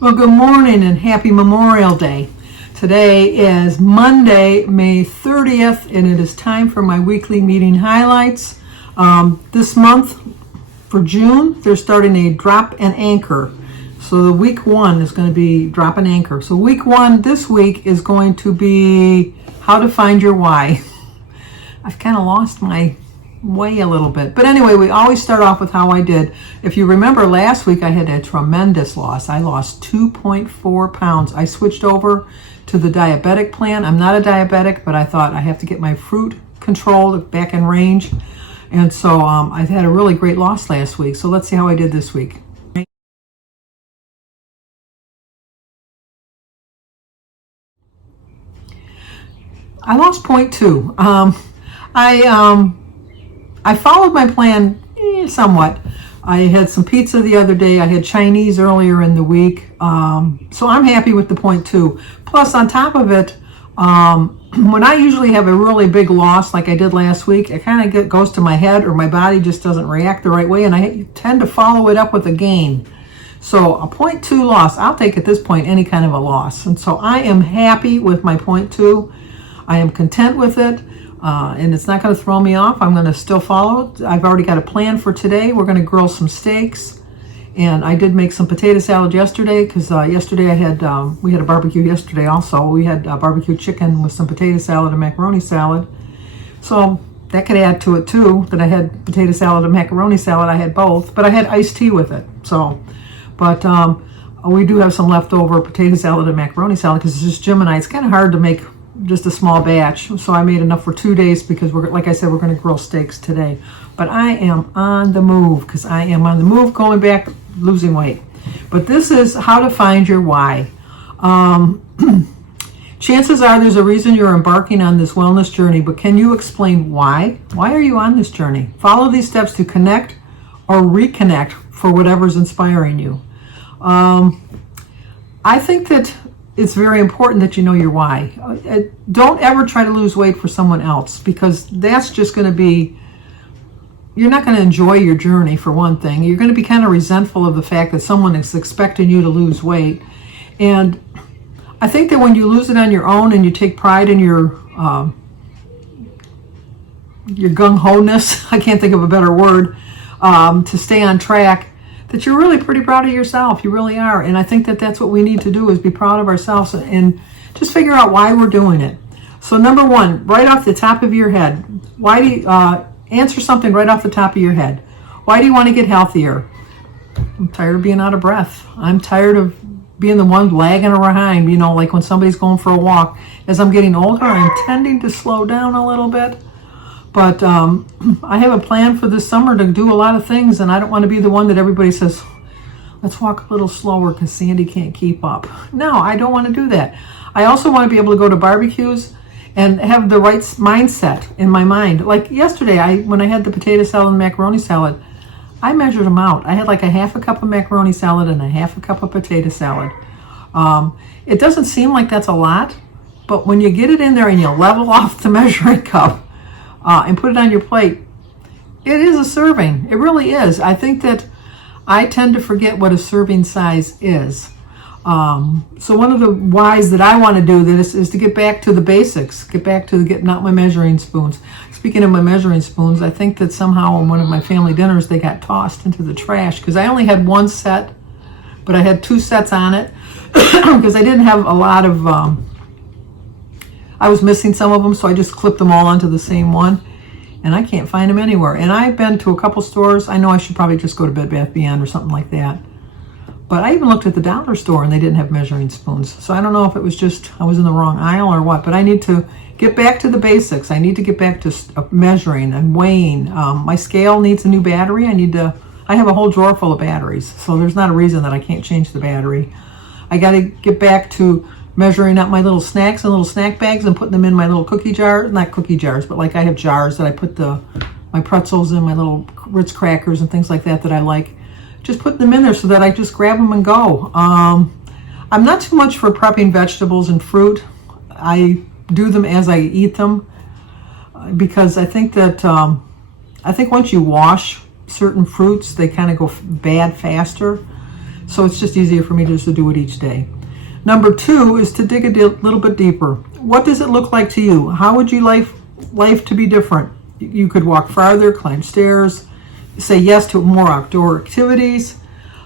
Well, good morning and happy Memorial Day. Today is Monday, May 30th, and it is time for my weekly meeting highlights. This month, for June, they're starting a drop and anchor. So the week one is going to be drop and anchor. So week one this week is going to be how to find your why. I've kind of lost my way a little bit. But anyway, we always start off with how I did. If you remember last week, I had a tremendous loss. I lost 2.4 pounds. I switched over to the diabetic plan. I'm not a diabetic, but I thought I have to get my fruit controlled back in range. And so I had a really great loss last week. So let's see how I did this week. I lost 0.2. I followed my plan somewhat. I had some pizza the other day. I had Chinese earlier in the week. So I'm happy with the 0.2. Plus, on top of it, when I usually have a really big loss like I did last week, it kind of goes to my head or my body just doesn't react the right way, and I tend to follow it up with a gain. So a 0.2 loss, I'll take at this point any kind of a loss. And so I am happy with my 0.2. I am content with it. And it's not going to throw me off. I'm going to still follow it. I've already got a plan for today. We're going to grill some steaks. And I did make some potato salad yesterday because yesterday we had a barbecue yesterday also. We had barbecue chicken with some potato salad and macaroni salad. So that could add to it too, that I had potato salad and macaroni salad. I had both, but I had iced tea with it. But we do have some leftover potato salad and macaroni salad because it's just Jim and I. It's kind of hard to make just a small batch, so I made enough for 2 days because like I said, we're going to grill steaks today. But I am on the move because I am on the move going back, losing weight. But this is how to find your why. Chances are there's a reason you're embarking on this wellness journey, but can you explain why? Why are you on this journey? Follow these steps to connect or reconnect for whatever's inspiring you. I think that it's very important that you know your why. Don't ever try to lose weight for someone else because that's just going to be, you're not going to enjoy your journey for one thing. You're going to be kind of resentful of the fact that someone is expecting you to lose weight. And I think that when you lose it on your own and you take pride in your gung-ho-ness, I can't think of a better word, to stay on track, that you're really pretty proud of yourself. You really are. And I think that that's what we need to do is be proud of ourselves and just figure out why we're doing it. So number one, right off the top of your head, why do you, answer something right off the top of your head. Why do you want to get healthier? I'm tired of being out of breath. I'm tired of being the one lagging behind, like when somebody's going for a walk. As I'm getting older, I'm tending to slow down a little bit. But I have a plan for this summer to do a lot of things, and I don't want to be the one that everybody says, let's walk a little slower because Sandy can't keep up. No, I don't want to do that. I also want to be able to go to barbecues and have the right mindset in my mind. Like yesterday, when I had the potato salad and macaroni salad, I measured them out. I had like a half a cup of macaroni salad and a half a cup of potato salad. It doesn't seem like that's a lot, but when you get it in there and you level off the measuring cup, and put it on your plate, it is a serving. It really is. I think that I tend to forget what a serving size is. So one of the whys that I want to do this is to get back to the basics, get back to getting out my measuring spoons. Speaking of my measuring spoons, I think that somehow on one of my family dinners, they got tossed into the trash because I only had one set, but I had 2 sets on it because I didn't have a lot of, I was missing some of them, so I just clipped them all onto the same one, and I can't find them anywhere. And I've been to a couple stores. I know I should probably just go to Bed Bath & Beyond or something like that. But I even looked at the dollar store, and they didn't have measuring spoons. So I don't know if it was just I was in the wrong aisle or what, but I need to get back to the basics. I need to get back to measuring and weighing. My scale needs a new battery. I have a whole drawer full of batteries, so there's not a reason that I can't change the battery. I got to get back to measuring up my little snacks and little snack bags and putting them in my little cookie jar, not cookie jars, but like I have jars that I put my pretzels in, my little Ritz crackers and things like that I like. Just put them in there so that I just grab them and go. I'm not too much for prepping vegetables and fruit. I do them as I eat them because I think that once you wash certain fruits, they kind of go bad faster. So it's just easier for me just to do it each day. Number 2 is to dig a little bit deeper. What does it look like to you? How would you like life to be different? You could walk farther, climb stairs, say yes to more outdoor activities.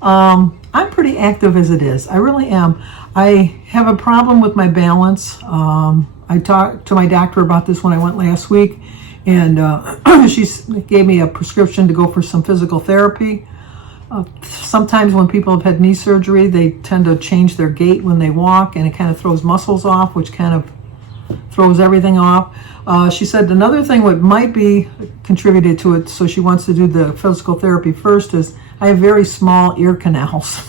I'm pretty active as it is. I really am. I have a problem with my balance. I talked to my doctor about this when I went last week, and she gave me a prescription to go for some physical therapy. Sometimes when people have had knee surgery, they tend to change their gait when they walk, and it kind of throws muscles off, which kind of throws everything off. She said another thing what might be contributed to it, so she wants to do the physical therapy first, is I have very small ear canals.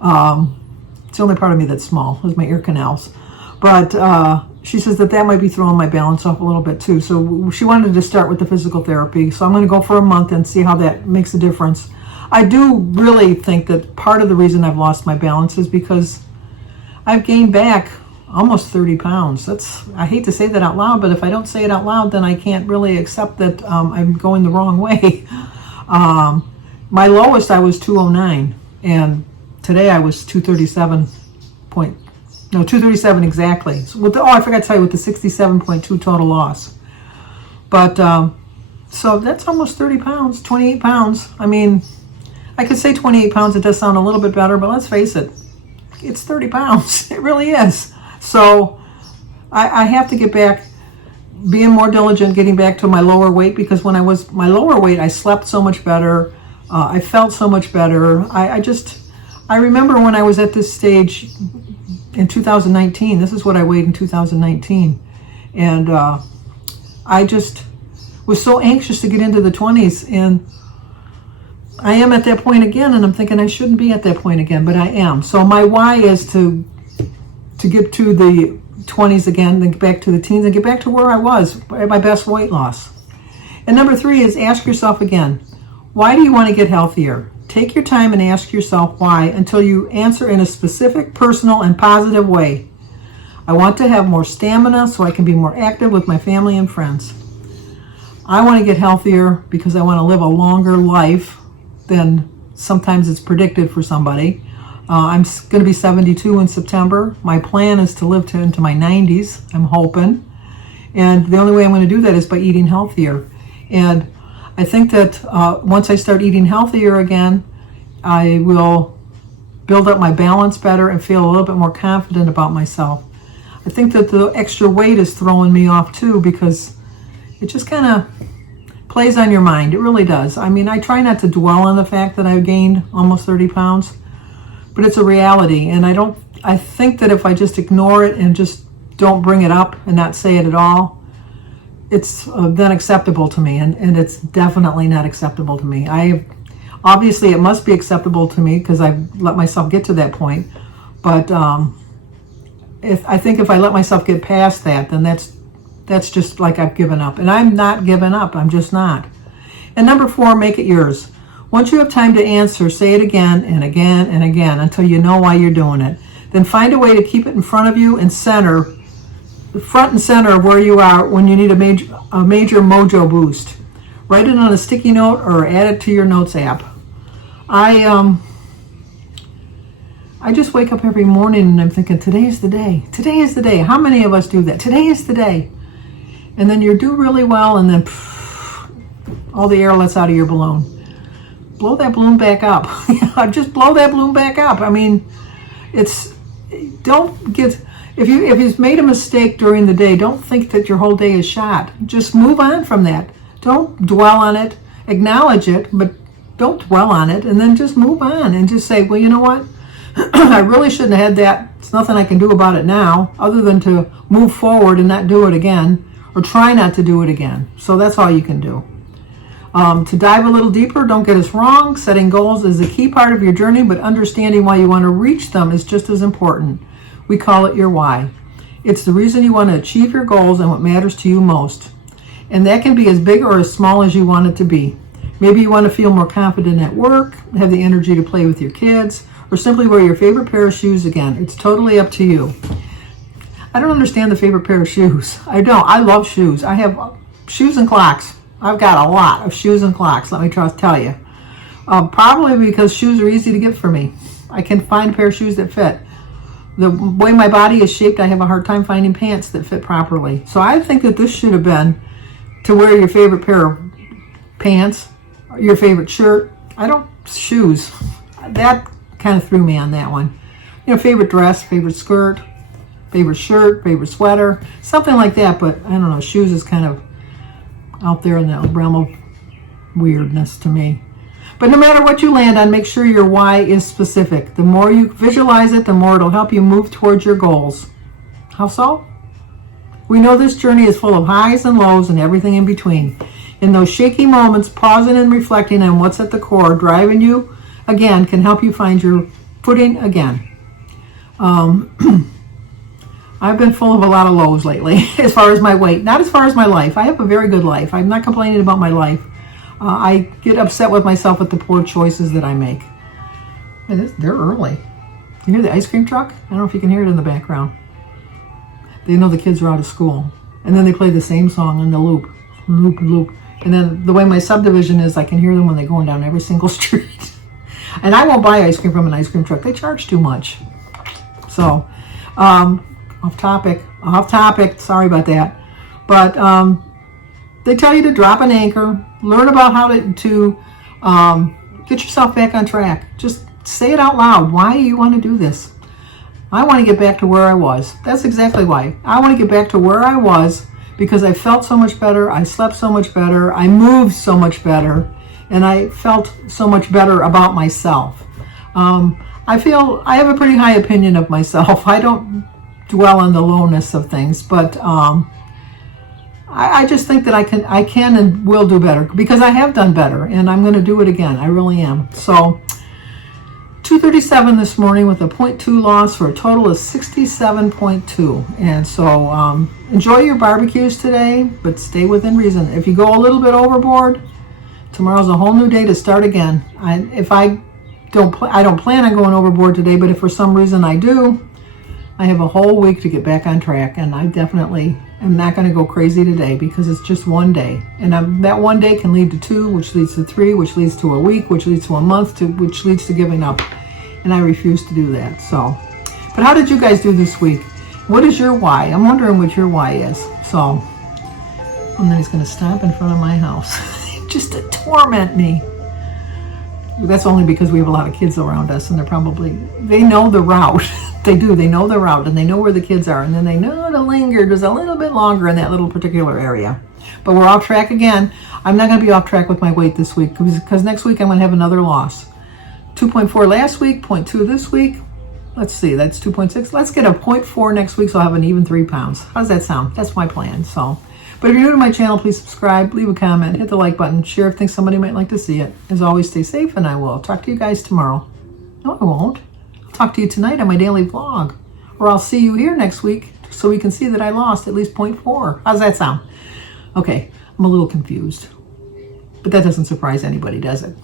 It's the only part of me that's small, is my ear canals. But she says that might be throwing my balance off a little bit too. So she wanted to start with the physical therapy. So I'm going to go for a month and see how that makes a difference. I do really think that part of the reason I've lost my balance is because I've gained back almost 30 pounds. I hate to say that out loud, but if I don't say it out loud, then I can't really accept that I'm going the wrong way. My lowest, I was 209, and today I was 237 exactly. So I forgot to tell you, with the 67.2 total loss. But, so that's almost 30 pounds, 28 pounds. I mean, I could say 28 pounds, it does sound a little bit better, but let's face it, it's 30 pounds. It really is. So I have to get back, being more diligent, getting back to my lower weight, because when I was my lower weight, I slept so much better. I felt so much better. I remember when I was at this stage in 2019, this is what I weighed in 2019. And I just was so anxious to get into the 20s, and I am at that point again, and I'm thinking I shouldn't be at that point again, but I am. So my why is to get to the 20s again, then get back to the teens, and get back to where I was at my best weight loss. And number 3 is ask yourself again, why do you want to get healthier? Take your time and ask yourself why until you answer in a specific, personal, and positive way. I want to have more stamina so I can be more active with my family and friends. I want to get healthier because I want to live a longer life than sometimes it's predicted for somebody. I'm going to be 72 in September. My plan is to live into my 90s, I'm hoping. And the only way I'm going to do that is by eating healthier. And I think that once I start eating healthier again, I will build up my balance better and feel a little bit more confident about myself. I think that the extra weight is throwing me off too, because it just kind of plays on your mind. It really does. I mean, I try not to dwell on the fact that I've gained almost 30 pounds, but it's a reality. And I think that if I just ignore it and just don't bring it up and not say it at all, it's then acceptable to me, and it's definitely not acceptable to me. Obviously it must be acceptable to me because I've let myself get to that point, but I think if I let myself get past that, then that's just like I've given up. And I'm not giving up. I'm just not. And number 4, make it yours. Once you have time to answer, say it again and again and again until you know why you're doing it. Then find a way to keep it in front of you and front and center of where you are when you need a major mojo boost. Write it on a sticky note or add it to your notes app. I just wake up every morning and I'm thinking, today is the day. Today is the day. How many of us do that? Today is the day. And then you do really well, and then all the air lets out of your balloon. Blow that balloon back up. Just blow that balloon back up. I mean, if you've made a mistake during the day, don't think that your whole day is shot. Just move on from that. Don't dwell on it. Acknowledge it, but don't dwell on it. And then just move on and just say, well, you know what? I really shouldn't have had that. It's nothing I can do about it now other than to move forward and not do it again, or try not to do it again. So that's all you can do. To dive a little deeper, don't get us wrong. Setting goals is a key part of your journey, but understanding why you want to reach them is just as important. We call it your why. It's the reason you want to achieve your goals and what matters to you most. And that can be as big or as small as you want it to be. Maybe you want to feel more confident at work, have the energy to play with your kids, or simply wear your favorite pair of shoes again. It's totally up to you. I don't understand the favorite pair of shoes. I don't. I love shoes. I have shoes and clocks. I've got a lot of shoes and clocks, let me tell you. Probably because shoes are easy to get for me. I can find a pair of shoes that fit. The way my body is shaped, I have a hard time finding pants that fit properly. So I think that this should have been to wear your favorite pair of pants, your favorite shirt. Shoes. That kind of threw me on that one. You know, favorite dress, favorite skirt, favorite shirt, favorite sweater, something like that. But I don't know, shoes is kind of out there in the realm of weirdness to me. But no matter what you land on, make sure your why is specific. The more you visualize it, the more it'll help you move towards your goals. How so? We know this journey is full of highs and lows and everything in between. In those shaky moments, pausing and reflecting on what's at the core, driving you again, can help you find your footing again. I've been full of a lot of lows lately as far as my weight, not as far as my life. I have a very good life. I'm not complaining about my life. I get upset with myself with the poor choices that I make. They're early. You hear the ice cream truck? I don't know if you can hear it in the background. They know the kids are out of school. And then they play the same song on the loop. Loop, loop. And then the way my subdivision is, I can hear them when they're going down every single street. And I won't buy ice cream from an ice cream truck. They charge too much. So, off topic. Sorry about that. But they tell you to drop an anchor, learn about how to get yourself back on track. Just say it out loud. Why do you want to do this? I want to get back to where I was. That's exactly why. I want to get back to where I was because I felt so much better. I slept so much better. I moved so much better. And I felt so much better about myself. I feel I have a pretty high opinion of myself. I don't dwell on the lowness of things, but I just think that I can and will do better because I have done better, and I'm going to do it again. I really am. So 237 this morning with a 0.2 loss for a total of 67.2. And so enjoy your barbecues today, but stay within reason. If you go a little bit overboard, tomorrow's a whole new day to start again. I don't plan on going overboard today, but if for some reason I do, I have a whole week to get back on track, and I definitely am not going to go crazy today because it's just one day. And that one day can lead to 2, which leads to 3, which leads to a week, which leads to a month, which leads to giving up. And I refuse to do that. So, but how did you guys do this week? What is your why? I'm wondering what your why is. So, and then he's going to stop in front of my house just to torment me. That's only because we have a lot of kids around us, and they know the route. They know the route, and they know where the kids are, and then they know to linger just a little bit longer in that little particular area. But we're off track again. I'm not going to be off track with my weight this week because next week I'm going to have another loss. 2.4 last week, 0.2 this week. Let's see, that's 2.6. Let's get a 0.4 next week so I'll have an even 3 pounds. How does that sound? That's my plan. So, but if you're new to my channel, please subscribe, leave a comment, hit the like button, share if you think somebody might like to see it. As always, stay safe, and I will talk to you guys tomorrow. No, I won't. I'll talk to you tonight on my daily vlog. Or I'll see you here next week so we can see that I lost at least 0.4. How's that sound? Okay, I'm a little confused. But that doesn't surprise anybody, does it?